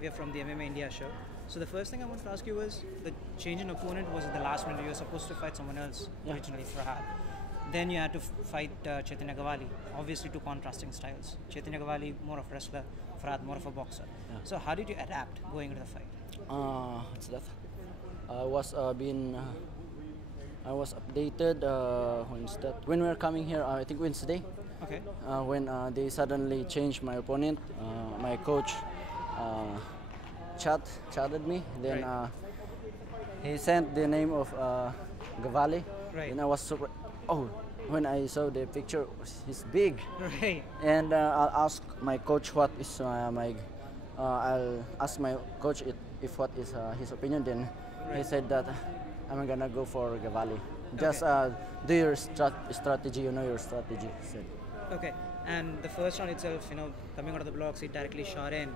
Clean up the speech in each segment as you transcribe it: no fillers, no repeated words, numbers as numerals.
We are from the MMA India show. So the first thing I wanted to ask you was the change in opponent was at the last minute. You were supposed to fight someone else originally, Farhad. Then you had to fight Chaitanya Gawali. Obviously, two contrasting styles. Chaitanya Gawali more of a wrestler, Farhad more of a boxer. Yeah. So how did you adapt going into the fight? What's that? I was updated. When's that? When we were coming here, I think Wednesday. Okay. When they suddenly changed my opponent, my coach chatted me. Then Right. he sent the name of Gavali. Right. And I was super. Oh, when I saw the picture, he's big. Right. And I'll ask my coach what is I'll ask my coach if what is his opinion. Then he Right. said that I'm gonna go for Gavali. Just Okay. do your strategy. You know your strategy. He said. Okay. And the first round itself, coming out of the blocks, he directly shot in.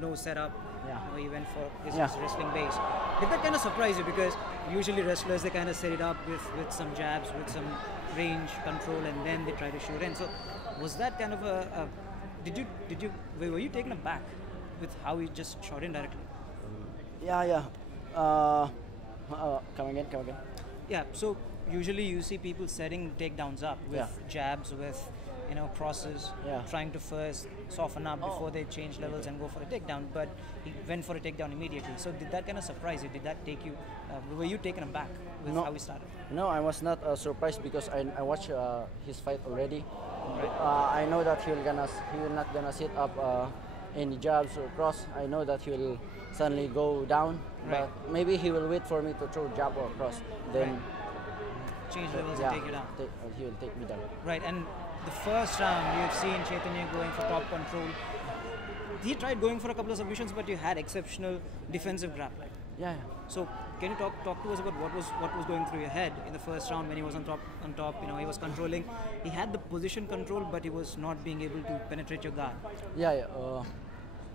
No setup. Yeah. He went for his Yeah. wrestling base. Did that kind of surprise you? Because usually wrestlers, they kind of set it up with some jabs, with some range control, and then they try to shoot in. So was that kind of a were you taken aback with how he just shot in directly? Yeah. Come again. Yeah, so usually you see people setting takedowns up with jabs, with crosses, Yeah. trying to first soften up before they change levels and go for a takedown. But he went for a takedown immediately. So did that kind of surprise you? Did that take you? Were you taken aback with No. how he started? No, I was not surprised because I watched his fight already. Right. I know that he will not gonna set up any jabs or cross. I know that he will suddenly go down, Right. but maybe he will wait for me to throw jab or cross. Then Change levels yeah, and take you down. he will take me down. Right, and the first round you've seen Chaitanya going for top control. He tried going for a couple of submissions, but you had exceptional defensive grappling. Yeah. So can you talk to us about what was going through your head in the first round when he was on top? He was controlling. He had the position control, but he was not being able to penetrate your guard. Yeah.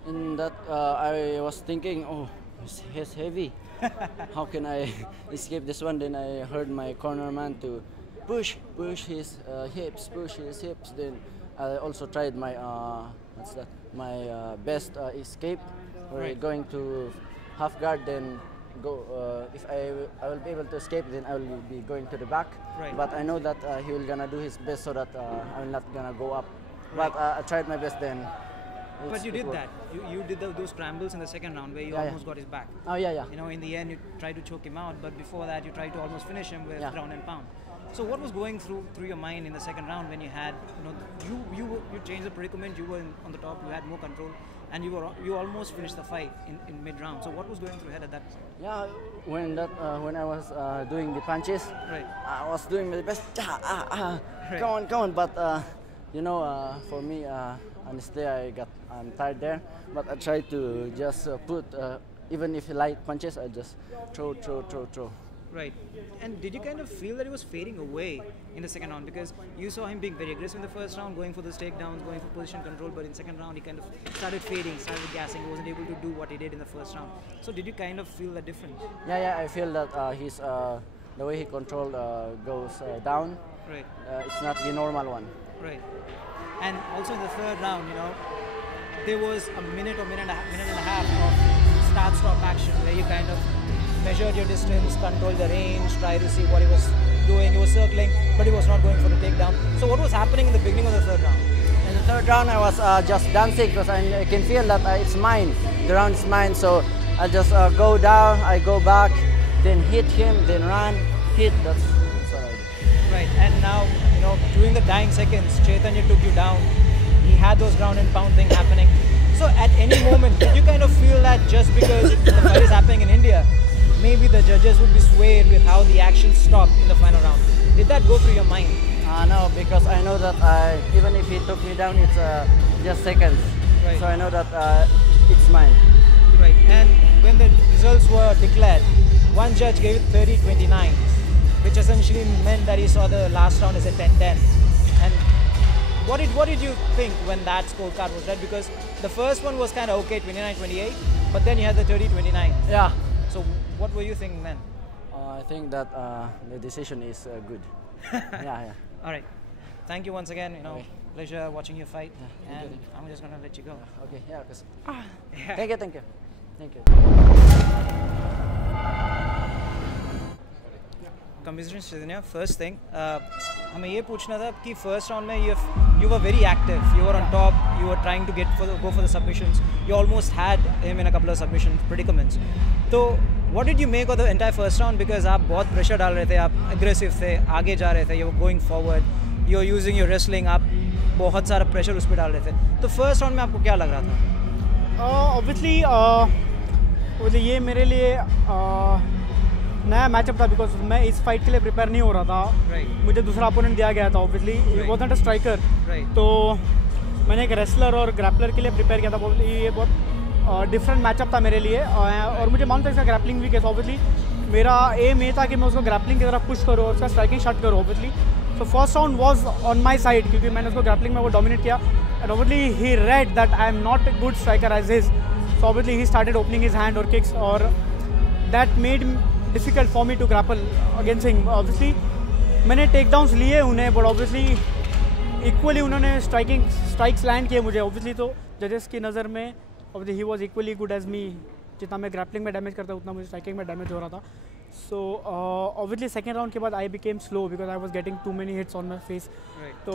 In that, I was thinking, oh, he's heavy. How can I escape this one? Then I heard my corner man to push his hips. Then I also tried my best escape. We're Right. going to half guard, then go. If I will be able to escape, then I will be going to the back. Right. But I know that he will gonna do his best so that I'm not gonna go up. Right. But I tried my best then. But you it did worked. that. You did those scrambles in the second round where you Yeah, yeah. almost got his back. Oh yeah. In the end, you tried to choke him out, but before that, you tried to almost finish him with Yeah. ground and pound. So what was going through your mind in the second round when you had, you changed the predicament, you were on the top, you had more control, and you almost finished the fight in mid round. So what was going through your head at that point? Yeah, when I was doing the punches, Right. I was doing my best. Right. Come on, but for me, honestly, I'm tired there. But I try to just put, even if light punches, I just throw. Right. And did you kind of feel that he was fading away in the second round? Because you saw him being very aggressive in the first round, going for those takedowns, going for position control, but in second round he kind of started fading, started gassing, he wasn't able to do what he did in the first round. So did you kind of feel the difference? Yeah, I feel that the way he controlled goes down. Right. It's not the normal one. Right. And also in the third round, there was a minute and a half of start-stop action where you kind of measured your distance, controlled the range, tried to see what he was doing. He was circling, but he was not going for the takedown. So what was happening in the beginning of the third round? In the third round, I was just dancing because I can feel that it's mine. The round is mine, so I just go down, I go back, then hit him, then run, hit. That's what I did. Right, and now, during the dying seconds, Chaitanya took you down. He had those ground and pound thing happening. So at any moment, did you kind of feel that just because the fight is happening in India, maybe the judges would be swayed with how the action stopped in the final round? Did that go through your mind? No, because I know that even if he took me down, it's just seconds. Right. So I know that it's mine. Right, and when the results were declared, one judge gave it 30-29, which essentially meant that he saw the last round as a 10-10. And what did you think when that scorecard was read? Because the first one was kind of okay, 29-28, but then you had the 30-29. Yeah. So what were you thinking then? I think that the decision is good. Yeah. All right. Thank you once again. Okay. Pleasure watching you fight. Yeah, thank And you. I'm just gonna let you go. Okay, yeah. 'Cause- Yeah. Thank you. Thank you. Congratulations Chaitanya. First thing, हमें ये पूछना था कि first round में you were very active. You were on top. You were trying to go for the submissions. You almost had him in a couple of submission predicaments. तो what did you make of the entire first round? Because आप बहुत pressure डाल रहे थे, आप aggressive थे, आगे जा रहे थे, you were going forward. You were using your wrestling. आप बहुत सारा pressure उस पर डाल रहे थे. तो first round में आपको क्या लग रहा था? Obviously, ये मेरे लिए नया मैचअप था बिकॉज मैं इस फाइट के लिए प्रिपेयर नहीं हो रहा था. मुझे दूसरा अपोनेंट दिया गया था. Obviously he was not a striker. तो मैंने एक रेसलर और ग्रैपलर के लिए प्रिपेयर किया था. ये बहुत डिफरेंट मैचअप था मेरे लिए और मुझे मालूम था इसका ग्रैपलिंग वीक है. ऑब्वियसली मेरा एम ये था कि मैं उसको ग्रैपलिंग की तरफ पुश करूँ और उसका स्ट्राइकिंग शॉट करूँ. Obviously so first round was on my side क्योंकि मैंने उसको ग्रैपलिंग में वो डोमिनेट किया. And obviously he read that I am not a good striker as his. So obviously he started opening his hand और kicks और that made difficult for me to grapple against him. Obviously मैंने takedowns लिए उन्हें but obviously equally उन्होंने strikes land किए मुझे. Obviously तो जजेस की नज़र में obviously he was equally good as me. जितना मैं ग्रैपलिंग में डैमेज करता उतना मुझे स्ट्राइकिंग में डैमेज हो रहा था. सो ऑब्वियसली सेकेंड राउंड के बाद I became slow because I was getting too many hits on my face. तो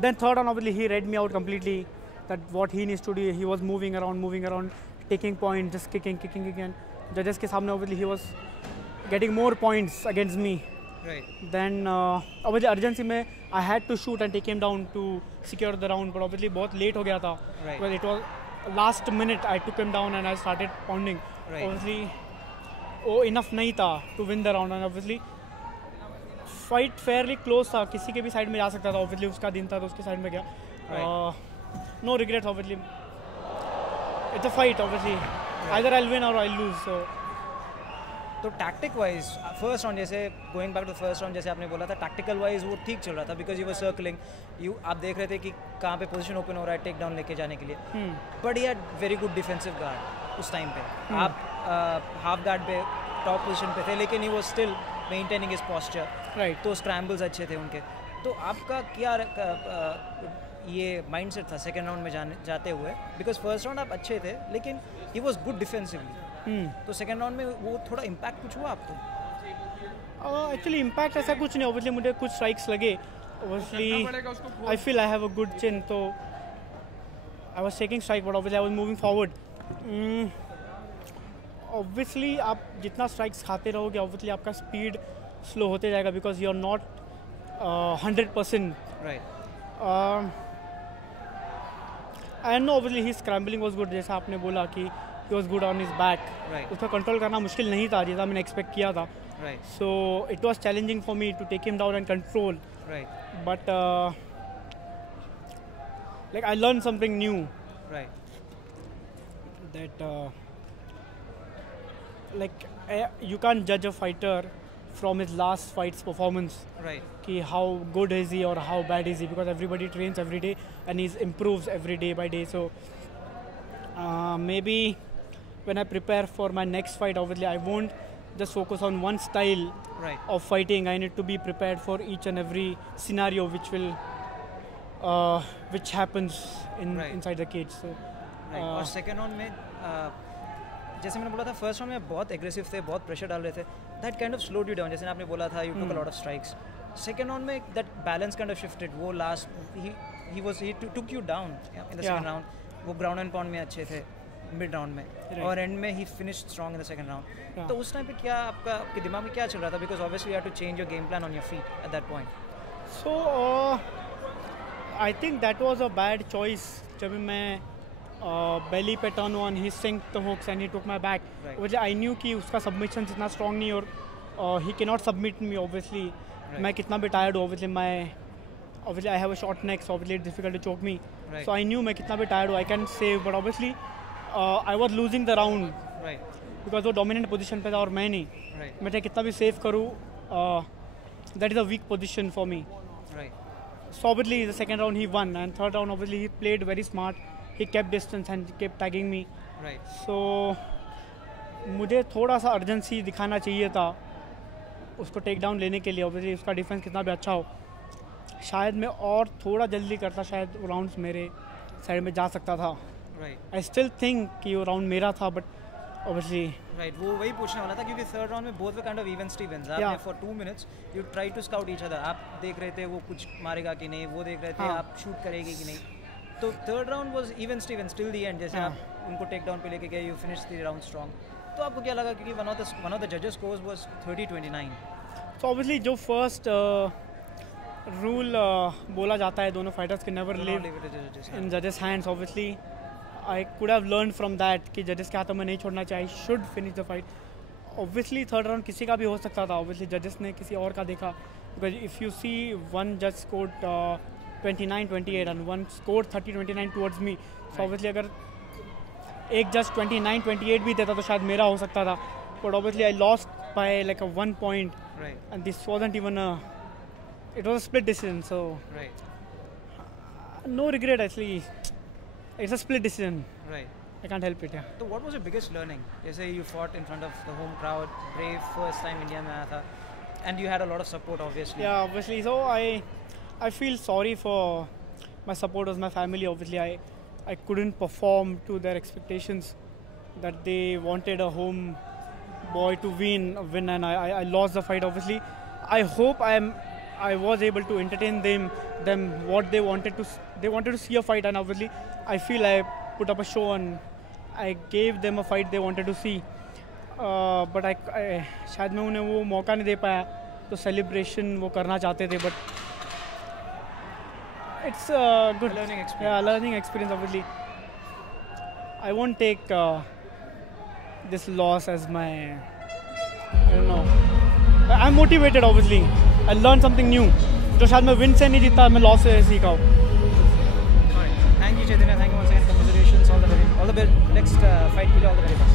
then third round obviously he read me out completely that what he needs to do. He was moving around taking point just kicking again. जजेस के सामने obviously he was getting more points against me. Right. Then obviously urgency में I had to shoot and take him down to secure the round but obviously बहुत late हो गया था. Right. Well it was last minute I took him down and I started pounding. Right. Obviously वो enough नहीं था to win the round and obviously fight fairly close था. किसी के भी साइड में जा सकता था. obviously उसका दिन था तो उसके साइड में गया. Right. No regrets obviously. It's a fight obviously. Either I'll win or I'll lose. तो टैक्टिक वाइज फर्स्ट राउंड जैसे going back to first round जैसे आपने बोला था टैक्टिकल वाइज वो ठीक चल रहा था बिकॉज यू वर सर्कलिंग. आप देख रहे थे कि कहाँ पे पोजीशन ओपन हो रहा है टेक डाउन लेके जाने के लिए. But he had very good defensive guard उस टाइम पे. आप हाफ गार्ड पे टॉप पोजीशन पे थे लेकिन he was still maintaining his posture. Right. तो स्क्रैम्बल्स अच्छे थे उनके. तो आपका क्या ये माइंडसेट था सेकेंड राउंड में जाते हुए बिकॉज फर्स्ट राउंड आप अच्छे थे लेकिन ही वाज गुड डिफेंसिवली. तो सेकेंड राउंड में वो थोड़ा इम्पैक्ट कुछ हुआ आपको? एक्चुअली इम्पैक्ट ऐसा कुछ नहीं. ऑब्वियसली मुझे कुछ स्ट्राइक्स लगे. Obviously I feel I have a good chin तो I was taking strike but obviously I was moving forward. Obviously आप जितना स्ट्राइक्स खाते रहोगे ऑब्वियसली आपका स्पीड स्लो होते जाएगा because you are not 100%. Right. And no obviously he scrambling was good. जैसा आपने बोला कि he was good on his back. Right. उसको कंट्रोल करना मुश्किल नहीं था जैसा मैंने एक्सपेक्ट किया था. Right. So it was challenging for me to take him down and control. Right. But like I learned something new. Right. That like you can't judge a fighter from his last fight's performance. Right. कि how good is he or how bad is he because everybody trains every day and he improves every day by day. So maybe when I prepare for my next fight obviously I won't just focus on one style of fighting. I need to be prepared for each and every scenario which happens inside the cage. So और second round में जैसे मैंने बोला था first round में बहुत aggressive थे बहुत प्रेशर डाल रहे थे. That kind of slowed you down. जैसे आपने बोला था you took a lot of strikes. Second round में that balance kind of shifted. वो last he took you down in the second round. वो ग्राउंड एंड पाउंड में अच्छे थे मिड राउंड में और एंड में he finished strong in the second round. तो उस टाइम पे क्या आपके दिमाग में क्या चल रहा था because obviously you have to change your game plan on your feet at that point. So I think that was a bad choice. जब मैं बेली पे turn on he sink the hooks and he took my back. I knew कि उसका submission इतना strong नहीं और he can not submit me. Obviously मैं कितना भी टायर्ड हूँ obviously I have a short neck so obviously it's difficult to choke me. Right. So I knew मैं कितना भी tired हूँ I can save but obviously I was losing the round. Right. because वो dominant position पे था और मैं नहीं. Right. मैं चाहे कितना भी save करूँ that is a weak position for me. Right. So obviously the second round he won and third round obviously he played very smart. He kept distance and kept tagging me. Right. So मुझे थोड़ा सा urgency दिखाना चाहिए था उसको take down लेने के लिए. obviously उसका डिफेंस कितना भी अच्छा हो शायद मैं और थोड़ा जल्दी करता शायद राउंड्स मेरे साइड में जा सकता था. Right. I still think कि वो round मेरा था, but obviously. Right. वो वही पूछने वाला था क्योंकि third round में both were kind of even Stevens. आपने for 2 minutes you tried to scout each other. आप देख रहे थे वो कुछ मारेगा कि नहीं, वो देख रहे थे आप shoot करेगी कि नहीं. तो third round was even Stevens till the end. जैसे आप उनको take down पे लेके गए, you finished the round strong. तो आपको क्या लगा क्योंकि one of the judges scores was 30-29. So obviously जो first rule बोला जाता है दोनों fighters can never live in judges hands. Obviously I could have learned from that कि judges के हाथों में नहीं छोड़ना चाहिए. I should finish the fight. Obviously third round किसी का भी हो सकता था. Obviously judges ने किसी और का देखा. Because if you see one judge scored 29-28 and one scored 30-29 towards me. So obviously अगर एक judge 29-28 भी देता तो शायद मेरा हो सकता था. But obviously I lost by like a 1 point. Right. And this wasn't even a. It was a split decision, so. Right. No regret actually. It's a split decision. Right. I can't help it. Yeah. So what was your biggest learning? जैसे you fought in front of the home crowd, brave, first time India में आया था, and you had a lot of support obviously. Yeah, obviously. So I feel sorry for my supporters, my family. Obviously, I couldn't perform to their expectations that they wanted a home boy to win, and I lost the fight. Obviously, I hope I was able to entertain them what they wanted to see a fight, and obviously I feel I put up a show and I gave them a fight they wanted to see. But I शायद मैं उन्हें वो मौका नहीं दे पाया तो celebration वो करना चाहते थे, but it's a good learning experience. Yeah, learning experience. Obviously, I won't take this loss as my, I don't know. I'm motivated obviously. I learned something new. जो शायद मैं win से नहीं जीता, मैं loss से सीखा हूँ. Thank you Chaitanya. Thank you once again. Congratulations. All the best. Next fight के लिए all the very best.